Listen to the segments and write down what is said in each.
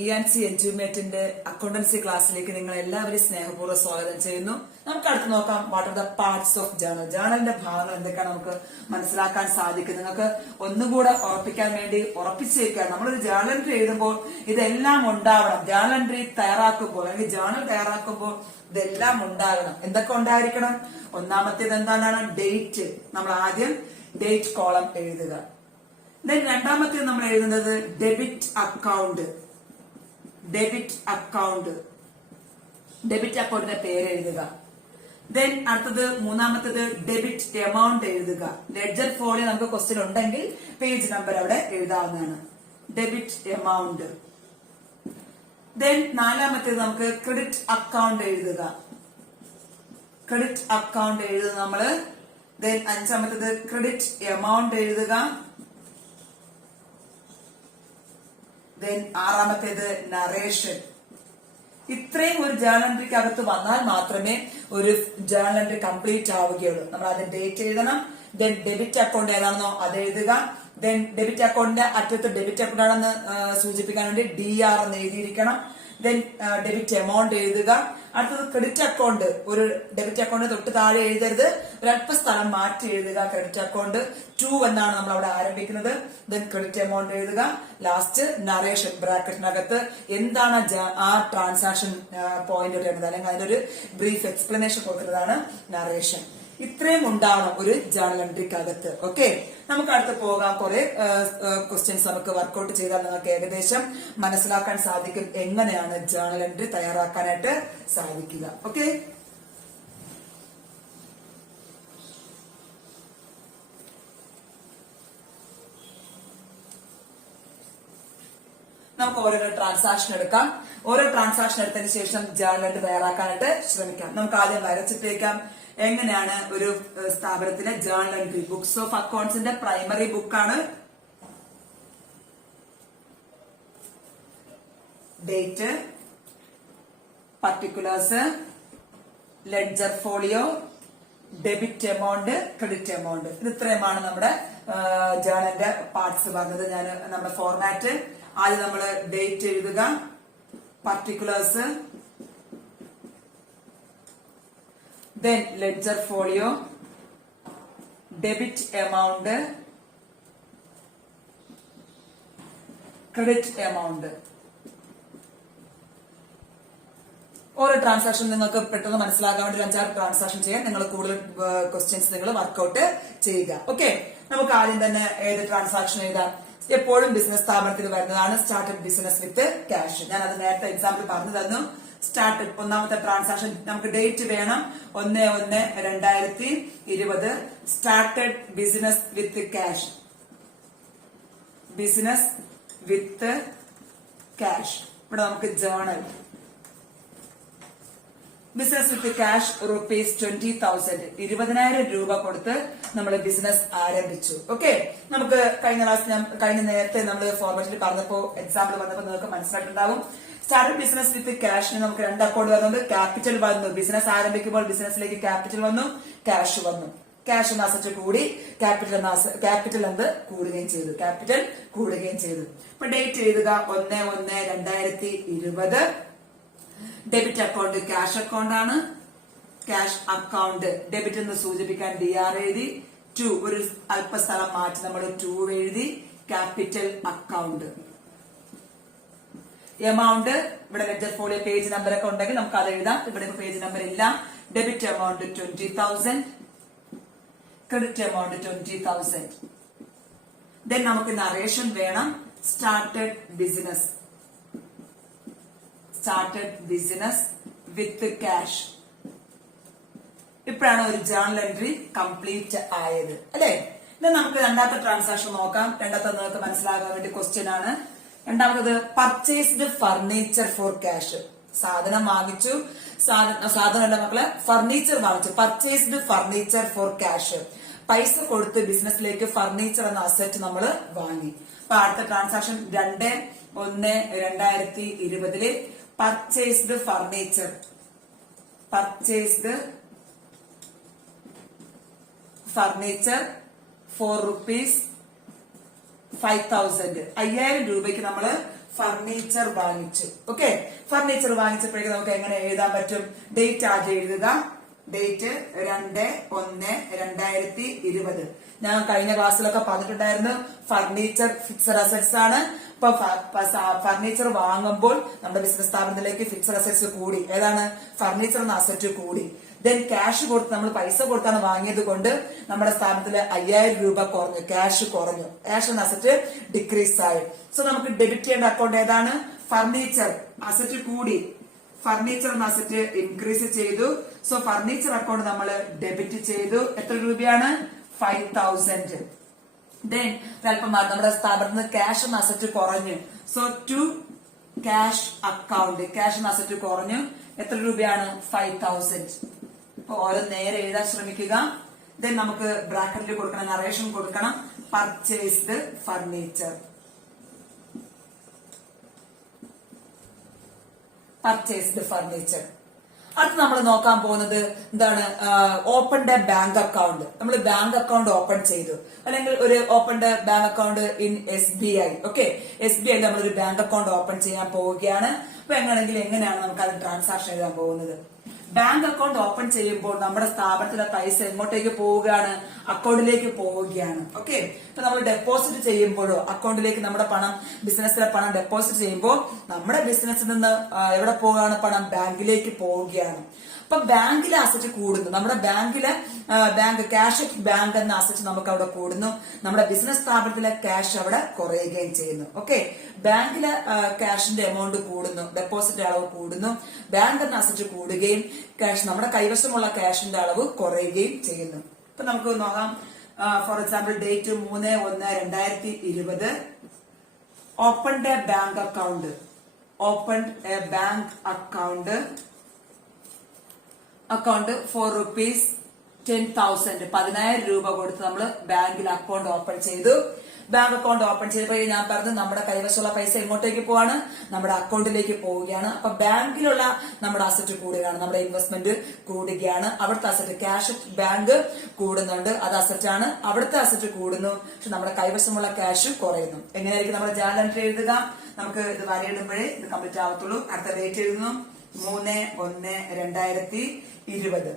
ENC എഡ്യൂമേറ്റിന്റെ accountancy ക്ലാസ്സിലേക്ക് നിങ്ങൾ എല്ലാവരും സ്നേഹപൂർവ്വം സ്വാഗതം ചെയ്യുന്നു. നമുക്ക് അടുത്ത് നോക്കാം what are the parts of journal. ജേണലിന്റെ ഭാഗങ്ങൾ എന്തൊക്കെയാണ് നമുക്ക് മനസ്സിലാക്കാൻ സാധിക്കും. നിങ്ങൾക്ക് ഒന്നുകൂടെ ഉറപ്പിക്കാൻ വേണ്ടി ഉറപ്പിച്ചേക്കുക. നമ്മളൊരു ജേണൽ എൻട്രി എഴുതുമ്പോൾ ഇതെല്ലാം ഉണ്ടാവണം. ജേണൽ എൻട്രി തയ്യാറാക്കുമ്പോൾ അല്ലെങ്കിൽ ജേണൽ തയ്യാറാക്കുമ്പോൾ ഇതെല്ലാം ഉണ്ടാകണം. എന്തൊക്കെ ഉണ്ടായിരിക്കണം? ഒന്നാമത്തേത് എന്താണ്? ഡേറ്റ്. നമ്മൾ ആദ്യം ഡേറ്റ് കോളം എഴുതുക. രണ്ടാമത്തേത് നമ്മൾ എഴുതുന്നത് ഡെബിറ്റ് അക്കൗണ്ട്. ഡെബിറ്റ് അക്കൗണ്ടിന്റെ പേര് എഴുതുക. അടുത്തത് മൂന്നാമത്തേത് ഡെബിറ്റ് എമൗണ്ട് എഴുതുക. ലെഡ്ജർ ഫോളിയോ നമുക്ക് ക്വസ്റ്റ്യൻ ഉണ്ടെങ്കിൽ പേജ് നമ്പർ അവിടെ എഴുതാവുന്നതാണ്. Debit amount. നാലാമത്തേത് നമുക്ക് ക്രെഡിറ്റ് അക്കൗണ്ട് എഴുതുക. ക്രെഡിറ്റ് അക്കൗണ്ട് എഴുതുക നമ്മള്. അഞ്ചാമത്തേത് ക്രെഡിറ്റ് എമൗണ്ട് എഴുതുക. ആറാമത്തേത് നറേഷൻ. ഇത്രയും ഒരു ജേണൽ എൻട്രിക്ക് അകത്ത് വന്നാൽ മാത്രമേ ഒരു ജേണൽ എൻട്രി കംപ്ലീറ്റ് ആവുകയുള്ളൂ. നമ്മൾ ആദ്യം ഡേറ്റ് എഴുതണം. ഡെബിറ്റ് അക്കൗണ്ട് ഏതാണെന്നോ അത് എഴുതുക. ഡെബിറ്റ് അക്കൗണ്ടിന്റെ അറ്റത്ത് ഡെബിറ്റ് അക്കൗണ്ട് ആണെന്ന് സൂചിപ്പിക്കാൻ വേണ്ടി DR എന്ന് എഴുതിയിരിക്കണം. ഡെബിറ്റ് എമൗണ്ട് എഴുതുക. അടുത്തത് ക്രെഡിറ്റ് അക്കൗണ്ട്. ഒരു ഡെബിറ്റ് അക്കൗണ്ട് തൊട്ട് താഴെ എഴുതരുത്, ഒരല്പ സ്ഥലം മാറ്റി എഴുതുക. ക്രെഡിറ്റ് അക്കൗണ്ട് 2 എന്നാണ് നമ്മൾ അവിടെ ആരംഭിക്കുന്നത്. ക്രെഡിറ്റ് എമൗണ്ട് എഴുതുക. ലാസ്റ്റ് നറേഷൻ ബ്രാക്കറ്റിനകത്ത് എന്താണ് ആ ട്രാൻസാക്ഷൻ പോയിന്റ് വരുന്നത് അല്ലെങ്കിൽ അതിനൊരു ബ്രീഫ് എക്സ്പ്ലനേഷൻ കൊടുക്കുന്നതാണ് നറേഷൻ. ഇത്രയും ഉണ്ടാവണം ഒരു ജേണൽ എൻട്രിക്ക് അകത്ത്. ഓക്കെ, നമുക്ക് അടുത്ത് പോകാം. കുറെ ക്വസ്റ്റ്യൻസ് നമുക്ക് വർക്ക്ഔട്ട് ചെയ്താൽ നിങ്ങൾക്ക് ഏകദേശം മനസ്സിലാക്കാൻ സാധിക്കും എങ്ങനെയാണ് ജേണൽ എൻട്രി തയ്യാറാക്കാനായിട്ട് സാധിക്കുക. ഓക്കെ, നമുക്ക് ഓരോ ട്രാൻസാക്ഷൻ എടുക്കാം. ഓരോ ട്രാൻസാക്ഷൻ എടുത്തതിന് ശേഷം ജേണൽ എൻട്രി തയ്യാറാക്കാനായിട്ട് ശ്രമിക്കാം. നമുക്ക് ആദ്യം വരച്ചിട്ടേക്കാം എങ്ങനെയാണ് ഒരു സ്ഥാപനത്തിലെ ജേണൽ എൻട്രി. ബുക്സ് ഓഫ് അക്കൗണ്ട്സിന്റെ പ്രൈമറി ബുക്കാണ്. Date, particulars, ledger folio, debit amount, credit amount. ഇത് ഇത്രയുമാണ് നമ്മുടെ ജേണലിന്റെ പാർട്സ് പറഞ്ഞത്. നമ്മുടെ ഫോർമാറ്റ് ആദ്യം നമ്മൾ ഡേറ്റ് എഴുതുക, particulars, ledger folio, debit amount, credit amount. ഓരോ ട്രാൻസാക്ഷൻ നിങ്ങൾക്ക് പെട്ടെന്ന് മനസ്സിലാക്കാൻ വേണ്ടി 5-6 ട്രാൻസാക്ഷൻ ചെയ്യാൻ നിങ്ങൾ കൂടുതൽ ക്വസ്റ്റ്യൻസ് നിങ്ങൾ വർക്ക്ഔട്ട് ചെയ്യുക. ഓക്കെ, നമുക്ക് ആദ്യം തന്നെ ഏത് ട്രാൻസാക്ഷൻ എഴുതാം? എപ്പോഴും ബിസിനസ് സ്ഥാപനത്തിൽ വരുന്നതാണ് സ്റ്റാർട്ടഡ് ബിസിനസ് വിത്ത് ക്യാഷ്. ഞാൻ അത് നേരത്തെ എക്സാമ്പിൾ പറഞ്ഞു തന്നു. സ്റ്റാർട്ടഡ് ഒന്നാമത്തെ ട്രാൻസാക്ഷൻ നമുക്ക് ഡേറ്റ് വേണം 1/1/2020. Started business with cash. Business with cash. ഇവിടെ നമുക്ക് ജേണൽ ബിസിനസ് വിത്ത് ക്യാഷ് ₹20,000. 20,000 രൂപ കൊടുത്ത് നമ്മൾ ബിസിനസ് ആരംഭിച്ചു. ഓക്കെ, നമുക്ക് കഴിഞ്ഞ നേരത്തെ നമ്മൾ ഫോർമാറ്റിൽ പറഞ്ഞപ്പോ എക്സാമ്പിൾ വന്നപ്പോ നിങ്ങൾക്ക് മനസ്സിലായിട്ടുണ്ടാവും. സ്റ്റാർട്ടഡ് ബിസിനസ് വിത്ത് ക്യാഷിന് നമുക്ക് 2 അക്കൗണ്ട് വരുന്നുണ്ട്. ക്യാപിറ്റൽ വന്നു, ബിസിനസ് ആരംഭിക്കുമ്പോൾ ബിസിനസ്സിലേക്ക് ക്യാപിറ്റൽ വന്നു, ക്യാഷ് വന്നു. ക്യാഷ് എന്ന അസറ്റ് കൂടി, ക്യാപിറ്റൽ എന്ത് കൂടുകയും ചെയ്തു. ഇപ്പൊ ഡേറ്റ് എഴുതുക 1/1/2020. ഡെബിറ്റ് അക്കൗണ്ട് ക്യാഷ് അക്കൗണ്ട് ആണ്. ക്യാഷ് അക്കൗണ്ട് ഡെബിറ്റ് എന്ന് സൂചിപ്പിക്കാൻ DR എഴുതി. 2 ഒരു അല്പസ്ഥലം മാറ്റി നമ്മൾ 2 എഴുതി. Capital account. എമൗണ്ട് ഇവിടെ ലെഡ്ജർ ഫോളിയോ പേജ് നമ്പർ ഒക്കെ ഉണ്ടെങ്കിൽ നമുക്ക് അത് എഴുതാം. ഇവിടെ പേജ് നമ്പർ ഇല്ല. Debit amount 20,000, credit amount 20,000. നമുക്ക് നറേഷൻ വേണം. Started business with cash. ഇപ്പോഴാണ് ഒരു ജേണൽ എൻട്രി കംപ്ലീറ്റ് ആയത് അല്ലെ. നമുക്ക് രണ്ടാമത്തെ ട്രാൻസാക്ഷൻ നോക്കാം. രണ്ടാമത്തെ നിങ്ങൾക്ക് മനസ്സിലാകാൻ വേണ്ടി ക്വസ്റ്റ്യൻ ആണ്. രണ്ടാമത്തത് പർച്ചേസ്ഡ് ഫർണിച്ചർ ഫോർ ക്യാഷ്. സാധനം വാങ്ങിച്ചു, സാധനമല്ല മക്കളെ, ഫർണിച്ചർ വാങ്ങിച്ചു. Purchased furniture for cash. പൈസ കൊടുത്ത് ബിസിനസ്സിലേക്ക് ഫർണിച്ചർ എന്ന അസറ്റ് നമ്മൾ വാങ്ങി. അപ്പൊ അടുത്ത ട്രാൻസാക്ഷൻ 2/1/2020 പർച്ചേസ്ഡ് ഫർണിച്ചർ. ₹4 5,000 രൂപയ്ക്ക് നമ്മൾ ഫർണിച്ചർ വാങ്ങിച്ചു. ഓക്കെ, ഫർണിച്ചർ വാങ്ങിച്ചപ്പോഴേക്കും നമുക്ക് എങ്ങനെ എഴുതാൻ പറ്റും? ഡേറ്റ് ആദ്യം എഴുതുക. ഡേറ്റ് 2/1/2020. ഞാൻ കഴിഞ്ഞ ക്ലാസ്സിലൊക്കെ പറഞ്ഞിട്ടുണ്ടായിരുന്നു ഫർണിച്ചർ ഫിക്സഡ് അസറ്റ്സ് ആണ്. ഇപ്പൊ ഫർണിച്ചർ വാങ്ങുമ്പോൾ നമ്മുടെ ബിസിനസ് സ്ഥാപനത്തിലേക്ക് ഫിക്സഡ് അസറ്റ്സ് കൂടി. ഏതാണ്? ഫർണിച്ചർ എന്ന അസറ്റ് കൂടി. ദെൻ ക്യാഷ് കൊടുത്ത് നമ്മൾ പൈസ കൊടുത്താണ് വാങ്ങിയത് കൊണ്ട് നമ്മുടെ സ്ഥാപനത്തില് 5000 രൂപ കുറഞ്ഞു, ക്യാഷ് കുറഞ്ഞു, ക്യാഷ് എന്ന അസറ്റ് ഡിക്രീസ് ആയി. സോ നമുക്ക് ഡെബിറ്റ് ചെയ്യേണ്ട അക്കൗണ്ട് ഏതാണ്? ഫർണിച്ചർ. അസറ്റ് കൂടി, ഫർണിച്ചർ എന്ന അസറ്റ് ഇൻക്രീസ് ചെയ്തു. സോ ഫർണിച്ചർ അക്കൗണ്ട് നമ്മൾ ഡെബിറ്റ് ചെയ്തു. എത്ര രൂപയാണ്? 5000. ദെൻ അല്പം നമ്മുടെ സ്ഥാപനത്തിൽ നിന്ന് ക്യാഷ് എന്ന അസറ്റ് കുറഞ്ഞു. So to cash account, cash എന്ന അസറ്റ് കുറഞ്ഞു. എത്ര രൂപയാണ്? 5000. അപ്പൊ ഓരോ നേരെ എഴുതാൻ ശ്രമിക്കുക. ദെൻ നമുക്ക് ബ്രാക്കറ്റിൽ കൊടുക്കണം, നറേഷൻ കൊടുക്കണം. Purchased furniture, purchased furniture. അടുത്ത് നമ്മൾ നോക്കാൻ പോകുന്നത് എന്താണ്? Opened A bank account. നമ്മൾ ബാങ്ക് അക്കൗണ്ട് ഓപ്പൺ ചെയ്തു, അല്ലെങ്കിൽ ഒരു opened bank account in SBI. Okay, SBI നമ്മളൊരു ബാങ്ക് അക്കൗണ്ട് ഓപ്പൺ ചെയ്യാൻ പോവുകയാണ്. അപ്പൊ എങ്ങനെയാണ് നമുക്ക് അത് ട്രാൻസാക്ഷൻ എഴുതാൻ പോകുന്നത്? ബാങ്ക് അക്കൗണ്ട് ഓപ്പൺ ചെയ്യുമ്പോൾ നമ്മുടെ സ്ഥാപനത്തിലെ പൈസ എങ്ങോട്ടേക്ക് പോവുകയാണ്? അക്കൗണ്ടിലേക്ക് പോവുകയാണ്. ഓക്കെ, ഇപ്പൊ നമ്മൾ ഡെപ്പോസിറ്റ് ചെയ്യുമ്പോഴോ അക്കൗണ്ടിലേക്ക് നമ്മുടെ പണം, ബിസിനസ്സിലെ പണം ഡെപ്പോസിറ്റ് ചെയ്യുമ്പോൾ നമ്മുടെ ബിസിനസ്സിൽ നിന്ന് എവിടെ പോവുകയാണ്? പണം ബാങ്കിലേക്ക് പോവുകയാണ്. അപ്പൊ ബാങ്കിലെ അസറ്റ് കൂടുന്നു. നമ്മുടെ ബാങ്കിലെ ക്യാഷ് ബാങ്ക് എന്ന അസറ്റ് നമുക്ക് അവിടെ കൂടുന്നു. നമ്മുടെ ബിസിനസ് സ്ഥാപനത്തിലെ ക്യാഷ് അവിടെ കുറയുകയും ചെയ്യുന്നു. ഓക്കെ, ബാങ്കിലെ ക്യാഷിന്റെ എമൗണ്ട് കൂടുന്നു, ഡെപ്പോസിറ്റ് അളവ് കൂടുന്നു. ബാങ്ക് എന്ന അസറ്റ് കൂടുകയും ക്യാഷ്, നമ്മുടെ കൈവശമുള്ള ക്യാഷിന്റെ അളവ് കുറയുകയും ചെയ്യുന്നു. ഇപ്പൊ നമുക്ക് നോക്കാം. For example date 3/1/2020. Opened A bank account, opened A bank account for ₹10,000. 10,000 രൂപ കൊടുത്ത് നമ്മൾ ബാങ്കിൽ അക്കൗണ്ട് ഓപ്പൺ ചെയ്തു. ബാങ്ക് അക്കൗണ്ട് ഓപ്പൺ ചെയ്തപ്പോൾ ഞാൻ പറഞ്ഞു നമ്മുടെ കൈവശമുള്ള പൈസ എങ്ങോട്ടേക്ക് പോവാണ്? നമ്മുടെ അക്കൗണ്ടിലേക്ക് പോവുകയാണ്. അപ്പൊ ബാങ്കിലുള്ള നമ്മുടെ അസറ്റ് കൂടുകയാണ്, നമ്മുടെ ഇൻവെസ്റ്റ്മെന്റ് കൂടുകയാണ്. അവിടുത്തെ അസറ്റ് ക്യാഷ് ബാങ്ക് കൂടുന്നുണ്ട്, അത് അസറ്റ് ആണ്. അവിടുത്തെ അസറ്റ് കൂടുന്നു, പക്ഷെ നമ്മുടെ കൈവശമുള്ള ക്യാഷ് കുറയുന്നു. എങ്ങനെയായിരിക്കും നമ്മുടെ ജേർണൽ എൻട്രി എഴുതുക? നമുക്ക് ഇത് വരയിടുമ്പോഴേ ഇത് കംപ്ലീറ്റ് ആവത്തുള്ളൂ. അടുത്ത ഡേറ്റ് എഴുതുന്നു 3/1/2020.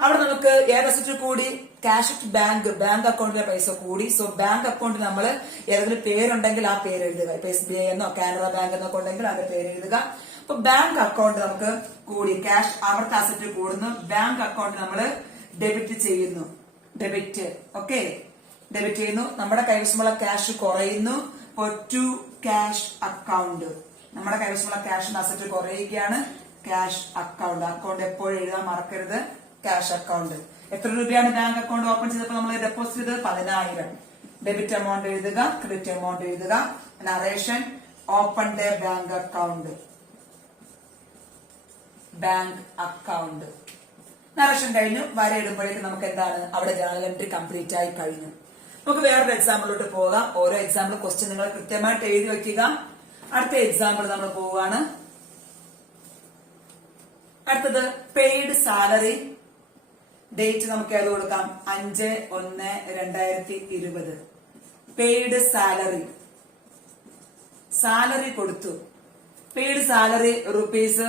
അവിടെ നമുക്ക് ഏത് അസറ്റ് കൂടി? ക്യാഷ് ബാങ്ക് അക്കൗണ്ടിലെ പൈസ കൂടി. സോ ബാങ്ക് അക്കൗണ്ടിൽ നമ്മൾ ഏതെങ്കിലും പേരുണ്ടെങ്കിൽ ആ പേര് എഴുതുക. ഇപ്പൊ SBI എന്നോ കാനറ ബാങ്ക് എന്നൊക്കെ ഉണ്ടെങ്കിൽ അതിന്റെ പേര് എഴുതുക. അപ്പൊ ബാങ്ക് അക്കൗണ്ട് നമുക്ക് കൂടി, ക്യാഷ് അവിടുത്തെ അസറ്റ് കൂടുന്നു. ബാങ്ക് അക്കൗണ്ട് നമ്മൾ ഡെബിറ്റ് ചെയ്യുന്നു, ഡെബിറ്റ്. ഓക്കെ, ഡെബിറ്റ് ചെയ്യുന്നു. നമ്മുടെ കൈവശമുള്ള ക്യാഷ് കുറയുന്നു. ടു ക്യാഷ് അക്കൗണ്ട്, നമ്മുടെ കൈവശമുള്ള ക്യാഷിന്റെ അസറ്റ് കുറയുകയാണ്. ക്യാഷ് അക്കൗണ്ട്, അക്കൗണ്ട് എപ്പോഴും എഴുതാൻ മറക്കരുത്. Cash account. എത്ര രൂപയാണ് ബാങ്ക് അക്കൗണ്ട് ഓപ്പൺ ചെയ്തപ്പോൾ നമ്മൾ ഡെപ്പോസിറ്റ് ചെയ്തത്? 10,000. ഡെബിറ്റ് എമൗണ്ട് എഴുതുക, ക്രെഡിറ്റ് എമൗണ്ട് എഴുതുക. Narration opened A bank account, bank account. Narration കഴിഞ്ഞു. വരയിടുമ്പോഴേക്കും നമുക്ക് എന്താണ്? അവിടെ ജേർണൽ എൻട്രി കംപ്ലീറ്റ് ആയി കഴിഞ്ഞു. നമുക്ക് വേറൊരു എക്സാമ്പിളിലോട്ട് പോകാം. ഓരോ എക്സാമ്പിൾ ക്വസ്റ്റ്യൻ നിങ്ങൾ കൃത്യമായിട്ട് എഴുതി വെക്കുക. അടുത്ത എക്സാമ്പിൾ നമ്മൾ പോവുകയാണ്. അടുത്തത് പെയ്ഡ് സാലറി. ഡേറ്റ് നമുക്ക് ഏത് കൊടുക്കാം? 5/1/2020. പെയ്ഡ് സാലറി, സാലറി കൊടുത്തു. Paid salary rupees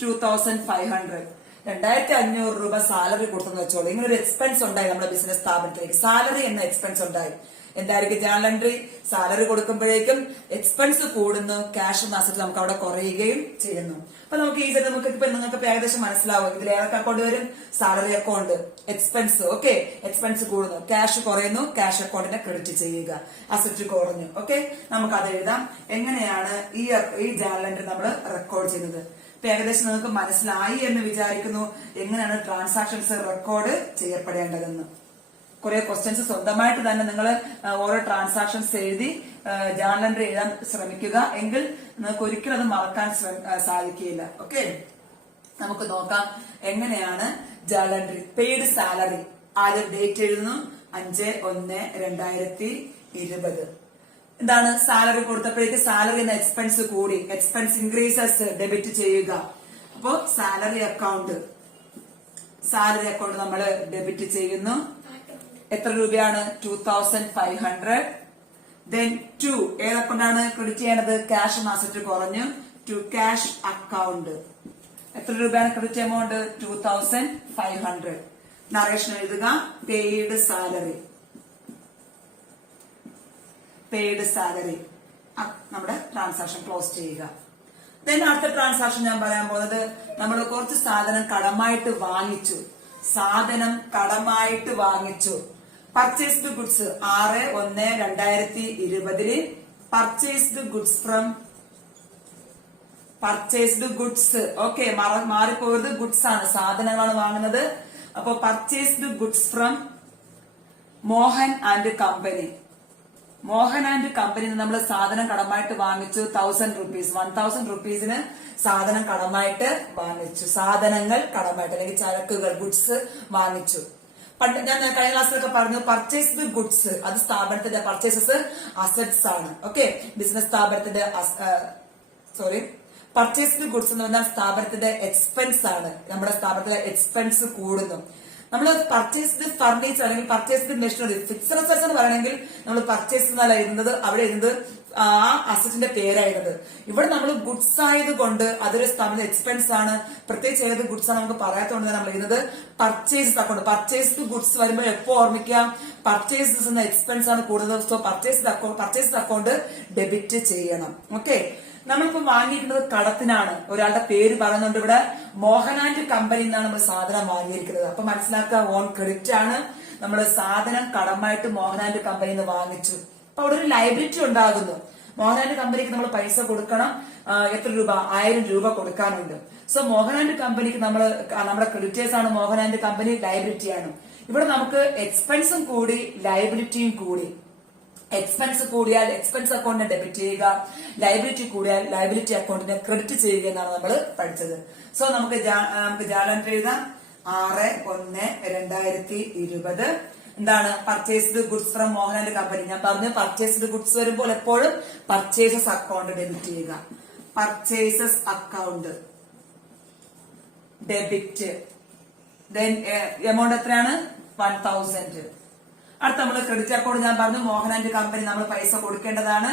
2,500. 2,500 രൂപ സാലറി കൊടുത്തെന്ന് വെച്ചോളൂ. ഇങ്ങനെ ഒരു എക്സ്പെൻസ് ഉണ്ടായി നമ്മുടെ ബിസിനസ് സ്ഥാപനത്തിലേക്ക്. സാലറി എന്ന എക്സ്പെൻസ് ഉണ്ടായി. എന്തായിരിക്കും ജേർണൽ എൻട്രി? സാലറി കൊടുക്കുമ്പോഴേക്കും എക്സ്പെൻസ് കൂടുന്നു, ക്യാഷ് എന്ന അസറ്റ് നമുക്ക് അവിടെ കുറയുകയും ചെയ്യുന്നു. അപ്പൊ നമുക്ക് ഈ നമുക്ക് ഇപ്പൊ നിങ്ങൾക്ക് ഏകദേശം മനസ്സിലാവും ഇതിൽ ഏതൊക്കെ അക്കൗണ്ട് വരും? Salary account, expense. Okay, expense കൂടുന്നു, ക്യാഷ് കുറയുന്നു, ക്യാഷ് അക്കൗണ്ടിനെ ക്രെഡിറ്റ് ചെയ്യുക, അസറ്റ് കുറഞ്ഞു. ഓക്കെ, നമുക്ക് അത് എഴുതാം. എങ്ങനെയാണ് ഈ ജേർണൽ എൻട്രി നമ്മൾ റെക്കോർഡ് ചെയ്യുന്നത്? ഇപ്പൊ ഏകദേശം നിങ്ങൾക്ക് മനസ്സിലായി എന്ന് വിചാരിക്കുന്നു എങ്ങനെയാണ് ട്രാൻസാക്ഷൻസ് റെക്കോർഡ് ചെയ്യപ്പെടേണ്ടതെന്ന്. കുറെ ക്വസ്റ്റ്യൻസ് സ്വന്തമായിട്ട് തന്നെ നിങ്ങൾ ഓരോ ട്രാൻസാക്ഷൻസ് എഴുതി ജേർണൽ എൻട്രി എഴുതാൻ ശ്രമിക്കുക. എങ്കിൽ നിങ്ങൾക്ക് ഒരിക്കലും അത് മറക്കാൻ സാധിക്കില്ല. ഓക്കെ, നമുക്ക് നോക്കാം എങ്ങനെയാണ് ജേർണൽ എൻട്രി. പെയ്ഡ് സാലറി ആദ്യം ഡേറ്റ് എഴുതുന്നു 5/1/2020. എന്താണ്? സാലറി കൊടുത്തപ്പോഴേക്ക് സാലറി എന്ന എക്സ്പെൻസ് കൂടി, എക്സ്പെൻസ് ഇൻക്രീസസ്, ഡെബിറ്റ് ചെയ്യുക. അപ്പോ സാലറി അക്കൗണ്ട് നമ്മൾ ഡെബിറ്റ് ചെയ്യുന്നു. എത്ര രൂപയാണ്? 2,500. ദെൻ 2 ഏത് അക്കൗണ്ടാണ് ക്രെഡിറ്റ് ചെയ്യേണ്ടത്? ക്യാഷ് എന്ന അസറ്റ് കുറഞ്ഞു, ടു ക്യാഷ് അക്കൗണ്ട്. എത്ര രൂപയാണ് ക്രെഡിറ്റ് എമൗണ്ട്? 2500. നറേഷൻ എഴുതുക, പെയ്ഡ് സാലറി. നമ്മുടെ ട്രാൻസാക്ഷൻ ക്ലോസ് ചെയ്യുക. ദെൻ അടുത്ത ട്രാൻസാക്ഷൻ ഞാൻ പറയാൻ പോകുന്നത്, നമ്മൾ കുറച്ച് സാധനം കടമായിട്ട് വാങ്ങിച്ചു. Purchased goods 6/1/2020 purchased goods from okay, മാറിപ്പോയത് ഗുഡ്സ് ആണ്, സാധനങ്ങളാണ് വാങ്ങുന്നത്. അപ്പൊ purchased goods from Mohan and company. നമ്മൾ സാധനം കടമായിട്ട് വാങ്ങിച്ചു 1000 rupees. 1000 rupeesന് സാധനം കടമായിട്ട് വാങ്ങിച്ചു. സാധനങ്ങൾ കടമായിട്ട് അല്ലെങ്കിൽ ചരക്കുകൾ ഗുഡ്സ് വാങ്ങിച്ചു. പണ്ട് ഞാൻ കഴിഞ്ഞ ക്ലാസ്സിലൊക്കെ പറഞ്ഞു, പർച്ചേസ്ഡ് ഗുഡ്സ് അത് സ്ഥാപനത്തിന്റെ പർച്ചേസസ് അസറ്റ്സ് ആണ്. ഓക്കെ, ബിസിനസ് സ്ഥാപനത്തിന്റെ പർച്ചേസ്ഡ് ഗുഡ്സ് എന്ന് പറഞ്ഞാൽ സ്ഥാപനത്തിന്റെ എക്സ്പെൻസ് ആണ്. നമ്മുടെ സ്ഥാപനത്തിലെ എക്സ്പെൻസ് കൂടുന്നു. നമ്മൾ പർച്ചേസ്ഡ് ഫർണിച്ചർ അല്ലെങ്കിൽ പർച്ചേസ്ഡ് മെഷീനറി, ഫിക്സഡ് അസറ്റ്സ് എന്ന് പറയണമെങ്കിൽ നമ്മൾ പർച്ചേസ് എന്നല്ല എഴുതുന്നത്, അവിടെ എഴുതുന്നത് ആ അസറ്റിന്റെ പേരായിരുന്നത്. ഇവിടെ നമ്മൾ ഗുഡ്സ് ആയതുകൊണ്ട് അതൊരു സ്ഥാപനത്തിന്റെ എക്സ്പെൻസ് ആണ്. പ്രത്യേകിച്ച് ഏത് ഗുഡ്സ് ആണ് നമുക്ക് പറയാത്തതുകൊണ്ട് നമ്മൾ എഴുതുന്നത് പർച്ചേസ് അക്കൗണ്ട്. പർച്ചേസ്ഡ് ഗുഡ്സ് വരുമ്പോൾ എപ്പോ ഓർമ്മിക്കാം? പർച്ചേസസ് എന്ന എക്സ്പെൻസ് ആണ് കൂടുതൽ. സോ പർച്ചേസ്ഡ് അക്കൗണ്ട് ഡെബിറ്റ് ചെയ്യണം. ഓക്കെ, നമ്മളിപ്പോ വാങ്ങിയിരിക്കുന്നത് കടത്തിനാണ്. ഒരാളുടെ പേര് പറയുന്നുണ്ട് ഇവിടെ, മോഹൻ ആൻഡ് കമ്പനി എന്നാണ് നമ്മൾ സാധനം വാങ്ങിയിരിക്കുന്നത്. അപ്പൊ മനസ്സിലാക്കുക, ഓൺ ക്രെഡിറ്റ് ആണ്. നമ്മൾ സാധനം കടമായിട്ട് മോഹൻ ആൻഡ് കമ്പനിന്ന് വാങ്ങിച്ചു. അപ്പൊ അവിടെ ഒരു ലയബിലിറ്റി ഉണ്ടാകുന്നു. മോഹൻ ആൻഡ് കമ്പനിക്ക് നമ്മൾ പൈസ കൊടുക്കണം. എത്ര രൂപ? 1000 രൂപ കൊടുക്കാനുണ്ട്. സോ മോഹൻ ആൻഡ് കമ്പനിക്ക് നമ്മുടെ ക്രെഡിറ്റേഴ്സ് ആണ് മോഹൻ ആൻഡ് കമ്പനി, ലയബിലിറ്റി ആണ്. ഇവിടെ നമുക്ക് എക്സ്പെൻസും കൂടി ലയബിലിറ്റിയും കൂടി. എക്സ്പെൻസ് കൂടിയാൽ എക്സ്പെൻസ് അക്കൗണ്ടിനെ ഡെബിറ്റ് ചെയ്യുക, ലയബിലിറ്റി കൂടിയാൽ ലയബിലിറ്റി അക്കൗണ്ടിനെ ക്രെഡിറ്റ് ചെയ്യുക എന്നാണ് നമ്മൾ പഠിച്ചത്. സോ നമുക്ക് ജേർണൽ എഴുതാം. 6/1/2020 എന്താണ്? Purchased goods from Mohan and company. ഞാൻ പറഞ്ഞു, പർച്ചേസ്ഡ് ഗുഡ്സ് വരുമ്പോൾ എപ്പോഴും പർച്ചേസസ് അക്കൗണ്ട് ഡെബിറ്റ് ചെയ്യുക. Purchases account debit. Then amount എത്രയാണ്? 1000. അടുത്ത നമ്മൾ ക്രെഡിറ്റ് അക്കൗണ്ട് ഞാൻ പറഞ്ഞു, മോഹൻ ആൻഡ് കമ്പനി നമ്മൾ പൈസ കൊടുക്കേണ്ടതാണ്.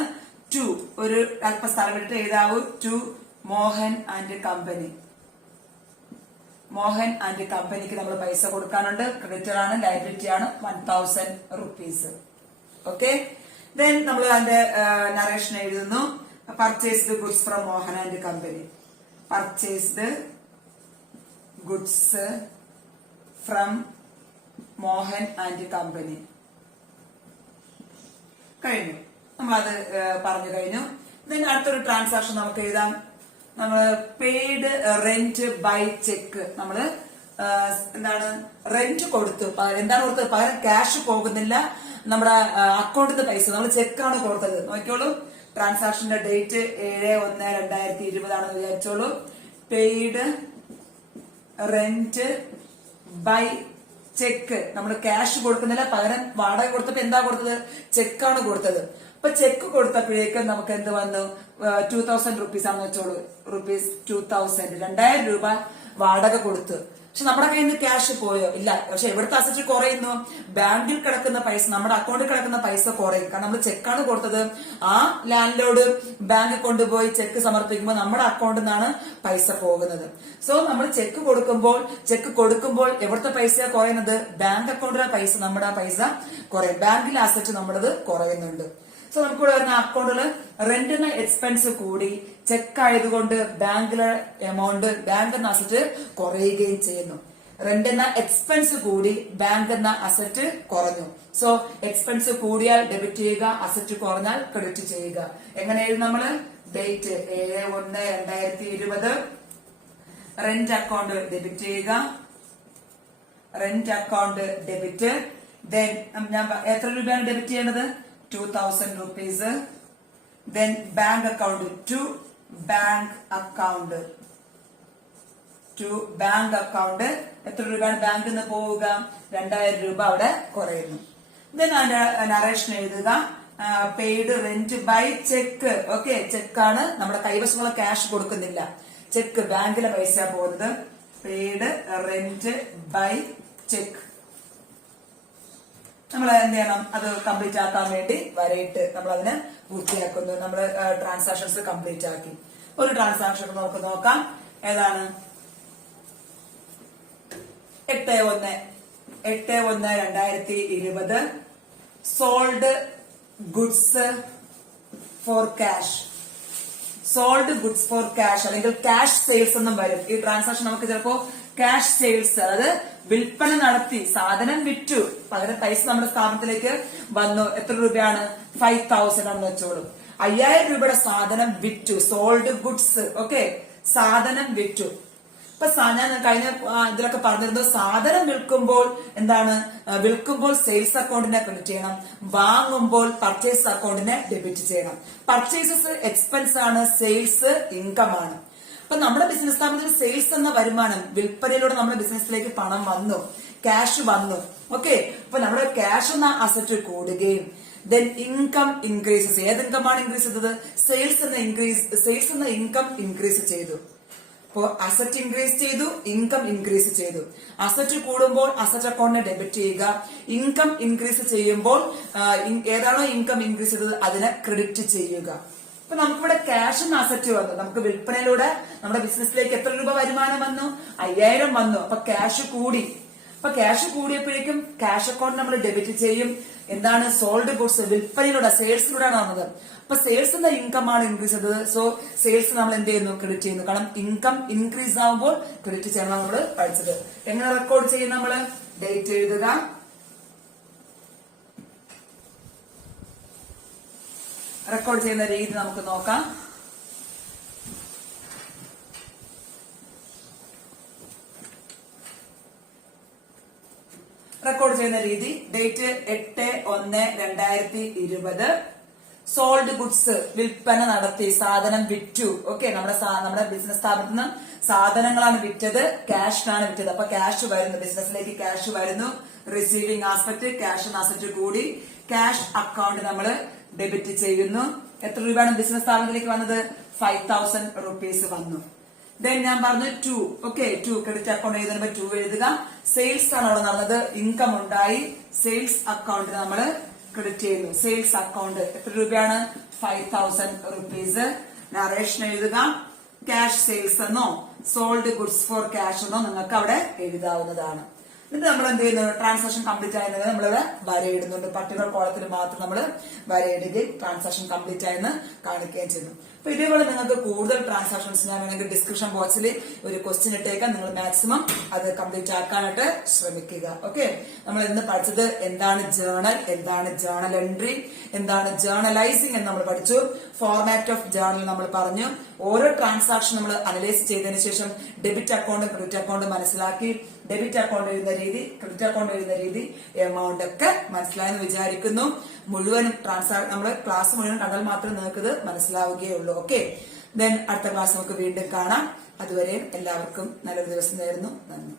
ടു ഒരു അല്പ സ്ഥലം ഇട്ട് എഴുതാവൂ, to Mohan and company. Mohan and കമ്പനിക്ക് നമ്മൾ പൈസ കൊടുക്കാനുണ്ട്. ക്രെഡിറ്റർ ആണ്, ലയബിലിറ്റി ആണ്, 1000 rupees. ഓക്കെ, ദെൻ നമ്മൾ അതിന്റെ നറേഷൻ എഴുതുന്നു. Purchased goods from Mohan and company. Purchased goods from Mohan and company. കഴിഞ്ഞു, നമ്മളത് പറഞ്ഞു കഴിഞ്ഞു. ദെൻ അടുത്തൊരു ട്രാൻസാക്ഷൻ നമുക്ക് എഴുതാം. നമ്മൾ പെയ്ഡ് റെന്റ് ബൈ ചെക്ക്. നമ്മള് എന്താണ് റെന്റ് കൊടുത്തു. എന്താണ് കൊടുത്തത്? പകരം ക്യാഷ് പോകുന്നില്ല, നമ്മുടെ അക്കൗണ്ടിൽ നിന്ന് പൈസ. നമ്മൾ ചെക്കാണ് കൊടുത്തത്. നോക്കിയോളൂ, ട്രാൻസാക്ഷന്റെ ഡേറ്റ് 7/1/2020 ആണെന്ന് വിചാരിച്ചോളൂ. Paid rent by cheque. നമ്മൾ ക്യാഷ് കൊടുക്കുന്നില്ല, പകരം വാടക കൊടുത്തപ്പോ എന്താ കൊടുത്തത്? ചെക്കാണ് കൊടുത്തത്. അപ്പൊ ചെക്ക് കൊടുത്തപ്പോഴേക്കും നമുക്ക് എന്ത് വന്നു? 2000 rupees ആണെന്ന് വെച്ചോളൂ. ₹2000, 2000 രൂപ വാടക കൊടുത്തു. പക്ഷെ നമ്മുടെ കയ്യിൽ നിന്ന് ക്യാഷ് പോയോ? ഇല്ല. പക്ഷെ എവിടുത്തെ അസറ്റ് കുറയുന്നു? ബാങ്കിൽ കിടക്കുന്ന പൈസ, നമ്മുടെ അക്കൗണ്ടിൽ കിടക്കുന്ന പൈസ കുറയും. കാരണം നമ്മൾ ചെക്കാണ് കൊടുത്തത്. ആ ലാൻഡ് ലോഡ് ബാങ്കിൽ കൊണ്ടുപോയി ചെക്ക് സമർപ്പിക്കുമ്പോൾ നമ്മുടെ അക്കൗണ്ടിൽ നിന്നാണ് പൈസ പോകുന്നത്. സോ നമ്മൾ ചെക്ക് കൊടുക്കുമ്പോൾ എവിടുത്തെ പൈസ കുറയുന്നത്? ബാങ്ക് അക്കൗണ്ടിലെ പൈസ, നമ്മുടെ പൈസ കുറയും. ബാങ്കിലെ അസറ്റ് നമ്മുടേത് കുറയുന്നുണ്ട്. സോ നമുക്കിവിടെ വരുന്ന അക്കൗണ്ടില് റെന്റിന് എക്സ്പെൻസ് കൂടി, ചെക്ക് ആയതുകൊണ്ട് ബാങ്കിലെ എമൗണ്ട്, ബാങ്ക് എന്ന അസറ്റ് കുറയുകയും ചെയ്യുന്നു. റെന്റിന് എക്സ്പെൻസ് കൂടി, ബാങ്ക് എന്ന അസറ്റ് കുറഞ്ഞു. സോ എക്സ്പെൻസ് കൂടിയാൽ ഡെബിറ്റ് ചെയ്യുക, അസറ്റ് കുറഞ്ഞാൽ ക്രെഡിറ്റ് ചെയ്യുക. എങ്ങനെയായിരുന്നു നമ്മള്? ഡേറ്റ് 7/1/2020 റെന്റ് അക്കൗണ്ട് ഡെബിറ്റ് ചെയ്യുക. Rent account debit. ദെൻ ഞാൻ എത്ര രൂപയാണ് ഡെബിറ്റ് ചെയ്യേണ്ടത്? 2000 rupees. Then bank account, to bank account. എത്ര രൂപയാണ് ബാങ്കിൽ നിന്ന് പോവുക? 2000 രൂപ അവിടെ കുറയുന്നു. ദെൻ നറേഷൻ എഴുതുക. Paid rent by cheque. Okay, ചെക്കാണ്, നമ്മുടെ കൈവശമുള്ള ക്യാഷ് കൊടുക്കുന്നില്ല. ചെക്ക്, ബാങ്കിലെ പൈസ പോകുന്നത്. പെയ്ഡ് റെന്റ് ബൈ ചെക്ക് നമ്മൾ എന്ത് ചെയ്യണം, അത് കംപ്ലീറ്റ് ആക്കാൻ വേണ്ടി വരയിട്ട് നമ്മൾ അതിനെ പൂർത്തിയാക്കുന്നു. നമ്മൾ ട്രാൻസാക്ഷൻസ് കംപ്ലീറ്റ് ആക്കി. ഒരു ട്രാൻസാക്ഷൻ നമുക്ക് നോക്കാം. ഏതാണ്? 8/1/2020 sold goods for cash. Sold goods for cash അല്ലെങ്കിൽ ക്യാഷ് സെയിൽസ് എന്നും വരും. ഈ ട്രാൻസാക്ഷൻ നമുക്ക് ചിലപ്പോ ക്യാഷ് സെയിൽസ്, അതായത് വിൽപ്പന നടത്തി, സാധനം വിറ്റു, പകരം പൈസ നമ്മുടെ സ്ഥാപനത്തിലേക്ക് വന്നു. എത്ര രൂപയാണ്? 5,000 ആണെന്ന് വെച്ചോളൂ. 5,000 രൂപയുടെ സാധനം വിറ്റു. Sold goods. ഓക്കെ, സാധനം വിറ്റു. ഇപ്പൊ ഞാൻ കഴിഞ്ഞ ഇതിലൊക്കെ പറഞ്ഞിരുന്നു, സാധനം വിൽക്കുമ്പോൾ എന്താണ്? വിൽക്കുമ്പോൾ സെയിൽസ് അക്കൗണ്ടിനെ ക്രെഡിറ്റ് ചെയ്യണം, വാങ്ങുമ്പോൾ പർച്ചേസ് അക്കൗണ്ടിനെ ഡെബിറ്റ് ചെയ്യണം. പർച്ചേസസ് എക്സ്പെൻസ് ആണ്, സെയിൽസ് ഇൻകം ആണ്. അപ്പൊ നമ്മുടെ ബിസിനസ് സ്ഥാപനത്തിൽ സെയിൽസ് എന്ന വരുമാനം, വിൽപ്പനയിലൂടെ നമ്മുടെ ബിസിനസ്സിലേക്ക് പണം വന്നു, ക്യാഷ് വന്നു. ഓക്കെ, അപ്പൊ നമ്മുടെ ക്യാഷ് എന്ന അസറ്റ് കൂടുകയും ദെൻ ഇൻകം ഇൻക്രീസസ്. ഏത് ഇൻകമാണ് ഇൻക്രീസ് ചെയ്തത്? സെയിൽസ് എന്ന ഇൻകം ഇൻക്രീസ് ചെയ്തു. അപ്പോൾ അസറ്റ് ഇൻക്രീസ് ചെയ്തു, ഇൻകം ഇൻക്രീസ് ചെയ്തു. അസറ്റ് കൂടുമ്പോൾ അസറ്റ് അക്കൗണ്ടിനെ ഡെബിറ്റ് ചെയ്യുക. ഇൻകം ഇൻക്രീസ് ചെയ്യുമ്പോൾ ഏതാണോ ഇൻകം ഇൻക്രീസ് ചെയ്തത് അതിനെ ക്രെഡിറ്റ് ചെയ്യുക. അപ്പൊ നമുക്കിവിടെ ക്യാഷ് എന്ന അസറ്റ് വന്നു. നമുക്ക് വിൽപ്പനയിലൂടെ നമ്മുടെ ബിസിനസ്സിലേക്ക് എത്ര രൂപ വരുമാനം വന്നു? 5,000 വന്നു. അപ്പൊ ക്യാഷ് കൂടി. അപ്പൊ ക്യാഷ് കൂടിയപ്പോഴേക്കും ക്യാഷ് അക്കൗണ്ട് നമ്മൾ ഡെബിറ്റ് ചെയ്യും. എന്താണ്? സോൾഡ് ഗുഡ്സ്, വിൽപ്പനയിലൂടെ, സെയിൽസിലൂടെയാണ് വന്നത്. അപ്പൊ സെയിൽസ് എന്ന ഇൻകം ആണ് ഇൻക്രീസ് ചെയ്തത്. സോ സെയിൽസ് നമ്മൾ എന്ത് ചെയ്യുന്നു? ക്രെഡിറ്റ് ചെയ്യുന്നു. കാരണം ഇൻകം ഇൻക്രീസ് ആകുമ്പോൾ ക്രെഡിറ്റ് ചെയ്യണം. നമ്മൾ പഠിച്ചത് എങ്ങനെ റെക്കോർഡ് ചെയ്യും? നമ്മള് ഡേറ്റ് എഴുതുക, റെക്കോർഡ് ചെയ്യുന്ന രീതി നമുക്ക് നോക്കാം. റെക്കോർഡ് ചെയ്യുന്ന രീതി, ഡേറ്റ് 8/1/2020 സോൾഡ് ഗുഡ്സ്, വിൽപ്പന നടത്തി, സാധനം വിറ്റു. ഓക്കെ, നമ്മുടെ ബിസിനസ് സ്ഥാപനത്തിൽ നിന്ന് സാധനങ്ങളാണ് വിറ്റത്, ക്യാഷിനാണ് വിറ്റത്. അപ്പൊ ക്യാഷ് വരുന്നു, ബിസിനസ്സിലേക്ക് ക്യാഷ് വരുന്നു. റിസീവിംഗ് ആസ്പെക്ട്, ക്യാഷ് എന്ന ആസ്പെക്ട് കൂടി. ക്യാഷ് അക്കൗണ്ട് നമ്മൾ ഡെബിറ്റ് ചെയ്യുന്നു. എത്ര രൂപയാണ് ബിസിനസ് സ്ഥാപനത്തിലേക്ക് വന്നത്? 5,000 റുപ്പീസ് വന്നു. ദെൻ ഞാൻ പറഞ്ഞു 2. ഓക്കെ, 2 ക്രെഡിറ്റ് അക്കൗണ്ട് എഴുതുമ്പോൾ 2 എഴുതുക. സെയിൽസ് ആണ് അവിടെ നടന്നത്, ഇൻകം ഉണ്ടായി. സെയിൽസ് അക്കൗണ്ട് നമ്മൾ ക്രെഡിറ്റ് ചെയ്യുന്നു. സെയിൽസ് അക്കൗണ്ട് എത്ര രൂപയാണ്? 5,000 റുപ്പീസ്. നറേഷൻ എഴുതുക. ക്യാഷ് സെയിൽസ് എന്നോ സോൾഡ് ഗുഡ്സ് ഫോർ ക്യാഷ് എന്നോ നിങ്ങൾക്ക് അവിടെ എഴുതാവുന്നതാണ്. എന്നിട്ട് നമ്മൾ എന്ത് ചെയ്യുന്നു? ട്രാൻസാക്ഷൻ കംപ്ലീറ്റ് ആയെന്ന് നമ്മളിവിടെ വരയിടുന്നുണ്ട്. പർട്ടിക്കുലർ കോളത്തിൽ മാത്രം നമ്മൾ വരയിടുകയും ട്രാൻസാക്ഷൻ കംപ്ലീറ്റ് ആയെന്ന് കാണിക്കുകയും ചെയ്യുന്നു. അപ്പൊ ഇതേപോലെ നിങ്ങൾക്ക് കൂടുതൽ ട്രാൻസാക്ഷൻസ് ഞാൻ വേണമെങ്കിൽ ഡിസ്ക്രിപ്ഷൻ ബോക്സിൽ ഒരു ക്വസ്റ്റ്യൻ ഇട്ടേക്കാം. നിങ്ങൾ മാക്സിമം അത് കംപ്ലീറ്റ് ആക്കാനായിട്ട് ശ്രമിക്കുക. ഓക്കെ, നമ്മൾ ഇന്ന് പഠിച്ചത് എന്താണ് ജേണൽ, എന്താണ് ജേണൽ എൻട്രി, എന്താണ് ജേണലൈസിംഗ് എന്ന് നമ്മൾ പഠിച്ചു. ഫോർമാറ്റ് ഓഫ് ജേണൽ നമ്മൾ പറഞ്ഞു. ഓരോ ട്രാൻസാക്ഷൻ നമ്മൾ അനലൈസ് ചെയ്തതിനു ശേഷം ഡെബിറ്റ് അക്കൗണ്ട് ക്രെഡിറ്റ് അക്കൗണ്ട് മനസ്സിലാക്കി. ഡെബിറ്റ് അക്കൗണ്ട് എഴുതുന്ന രീതി, ക്രെഡിറ്റ് അക്കൗണ്ട് എഴുതുന്ന രീതി, എമൗണ്ട് ഒക്കെ മനസ്സിലായെന്ന് വിചാരിക്കുന്നു. മുഴുവനും നമ്മൾ ക്ലാസ് മുഴുവൻ കണ്ടാൽ മാത്രമേ നിങ്ങൾക്ക് ഇത് മനസ്സിലാവുകയുള്ളൂ. ഓക്കെ, ദെൻ അടുത്ത ക്ലാസ് നമുക്ക് വീണ്ടും കാണാം. അതുവരെ എല്ലാവർക്കും നല്ലൊരു ദിവസം നേരുന്നു. നന്ദി.